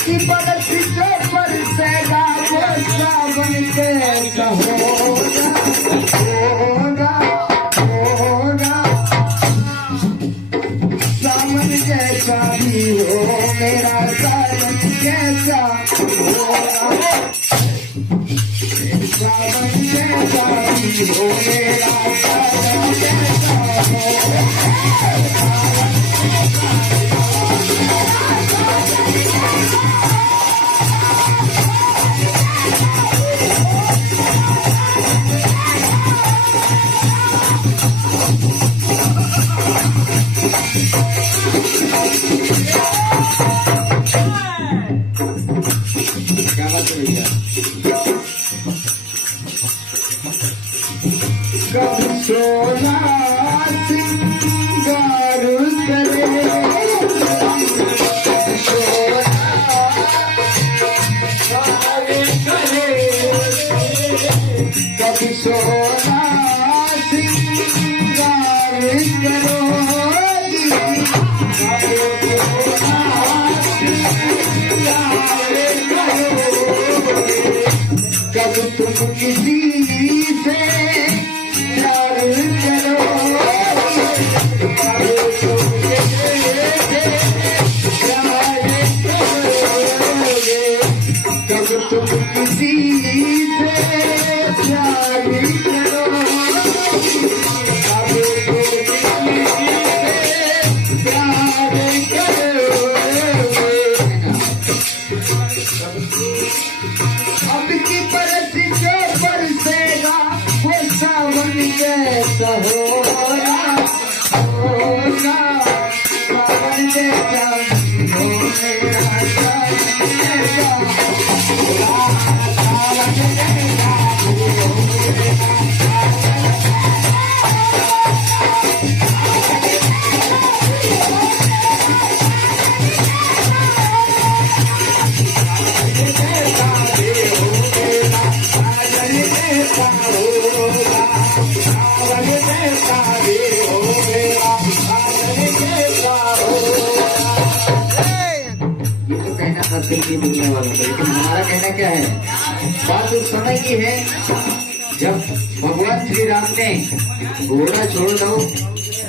की परत जो बरसेगा वो सावन कैसा होगा होगा सावन जैसा भी हो मेरा सावन कैसा होगा सावन जैसा भी हो मेरा सावन कैसा होगा क्या बात है भैया कब सोना सिंगार करे कब सोना सिंगार करोगी कब तुम किसी से प्यार करोगे कब तुम किसी से प्यार अब की परत जो बरसेगा वो सावन जैसा होगा होगा सावन जैसा हो मेरा सावन जैसा होगा सावन जैसा हो मेरा दिल की दुनिया वालों को, लेकिन हमारा कहना क्या है, बात उस समय की है जब भगवान श्री राम ने घोड़ा छोड़ दो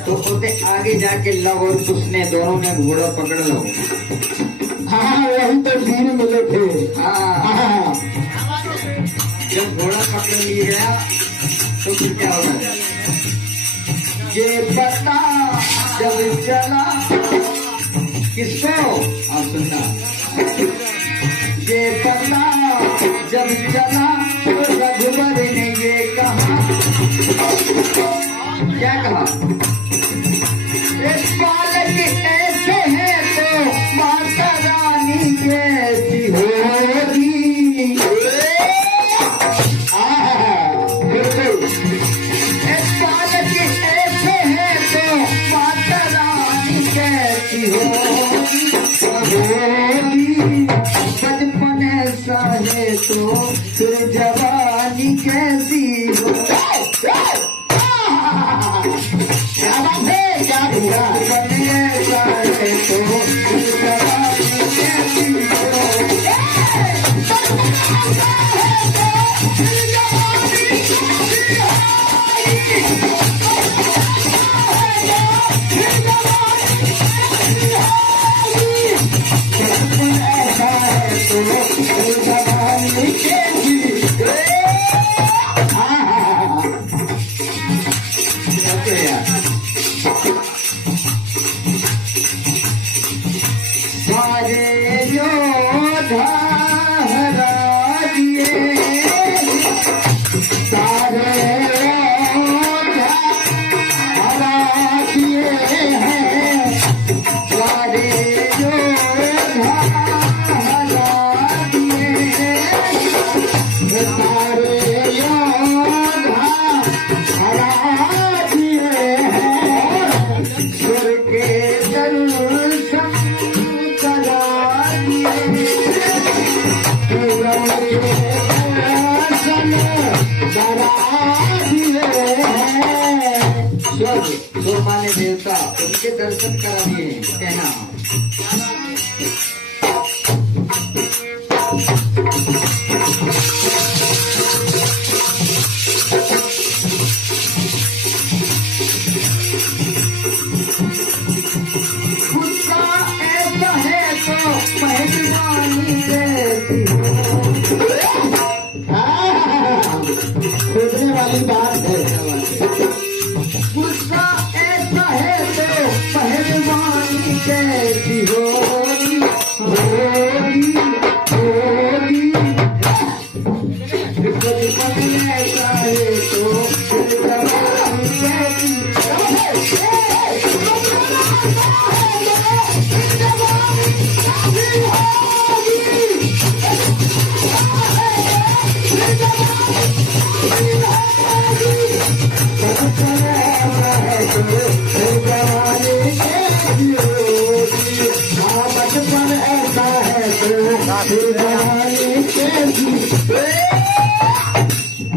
तो उसे आगे जाके लव और उसने दोनों ने घोड़ा पकड़ लो। हाँ वही तो सीन मिले थे। हाँ जब घोड़ा पकड़ लिया गया तो फिर क्या होगा, ये पता जब चला किसको आप सुनना, ये पता जब चला तो रघुवर ने ये कहा, क्या कहा, इस बालक ऐसे है तो माता रानी कैसी होगी। इस बालक ऐसे है तो माता रानी कैसी होगी बचपन ऐसा है तो फिर जवानी कैसी हो। क्या बात है, क्या हुआ, बचपन ऐसा है तो फिर जवानी कैसी हो। सारे योद्धा हरा दिए, सारे योद्धा हरा दिए हैं, सारे योद्धा हरा दिए हैं, सारे योद्धा हरा दिए हैं, स्वर्ग के दर्शन करा दिए, दर्शन करा दिए हैं, स्वर्ग जो माने देवता उनके दर्शन करा दिए। कहना गुस्सा ऐसा है तो मेहरबानी कैसी हो। सोचने वाली बात है। गुस्सा ऐसा है तो मेहरबानी कैसी होगी होगी होगी। बचपन ऐसा है तो मेहरबानी कैसी बचपन ऐसा है तो